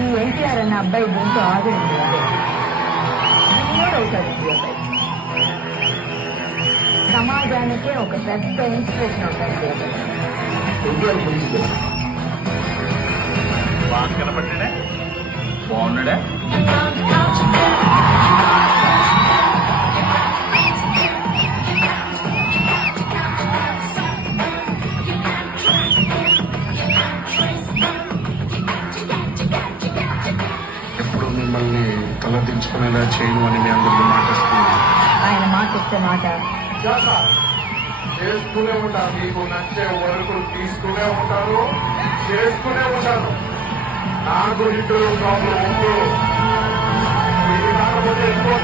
ఈ ఎన్టీఆర్ అన్న అబ్బాయి దీంతో ఆగండి అదే అవుతాడు ఈ అబ్బాయి. సమాజానికే ఒక పెద్ద ఇన్స్పిరేషన్ అవుతాడు. బాగా కనపడ్డా బాగున్నాడా? ఎప్పుడు మిమ్మల్ని తలదించుకునేలా చేయను అని మీ అందరికీ మాటిస్తున్నాను. ఆయన మాట ఇస్తే మాట చేస్తూనే ఉంటాను. మీకు నచ్చే వరకు తీసుకునే ఉంటాను, చేస్తూనే ఉంటాను. నాకు ఇంట్లో ప్రాబ్లం ఉందో మీకు కాకపోతే ఎక్కువ